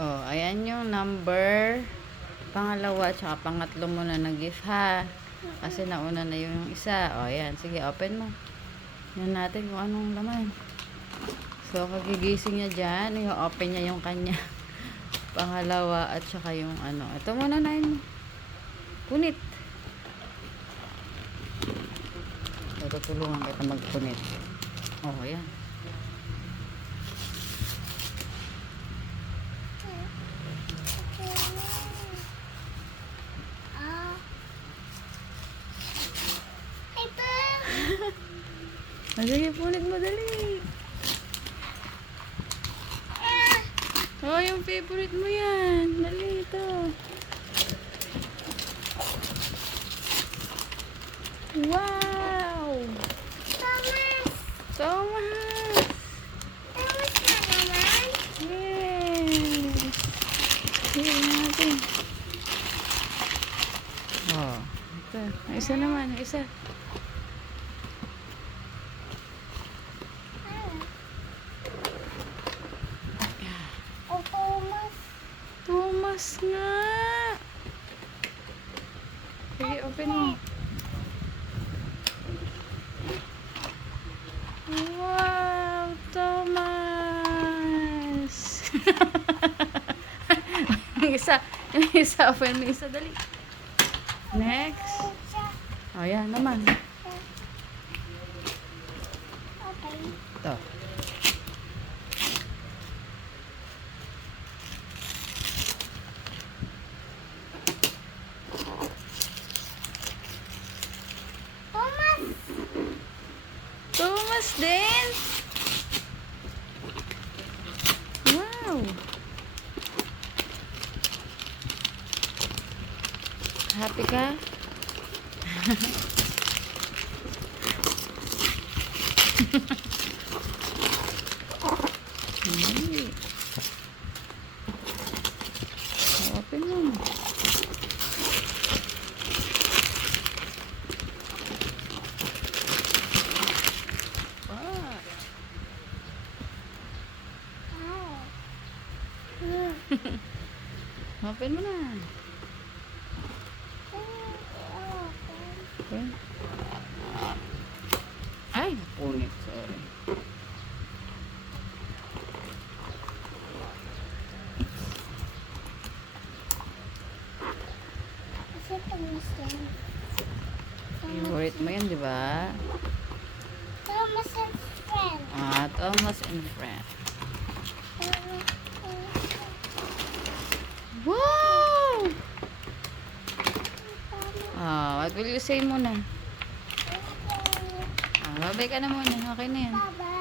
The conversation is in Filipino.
Oh, ayan yung number pangalawa at pangatlo mo na nag-gift ha. Kasi nauna na yung isa. Oh, ayan. Sige, open mo. Yan natin kung anong laman. So, kagigising niya dyan. Yung open niya yung kanya. pangalawa at saka yung ano. Ito muna na yun. Punit. Tutulungan kita magpunit. Oh, ayan. Ah. Ito. Ah, sige, punit mo dali. Ah. Oh, yung favorite mo yan. Dali ito. Wow! Thomas. Thomas! Thomas na naman. Yes! Sige natin. Oh, ito. Ang isa naman, isa. Oh, Thomas. Thomas nga! Sige, open mo. Wow, Thomas! yung isa, yung isa, open mo isa, dali. Next. Oh, yan naman. Okay. Ito. Thomas. Thomas din! Wow! Happy ka? Hmm. Open mo. Ah. Oh. Hmm. Open mo na. Oh, Okay. Ay, napunit. Sorry. Favorite mo yan, di ba? Thomas and friend. Ah, Thomas and Friend. Will you say muna? Ah, babay ka na muna. Okay na yan. Bye-bye.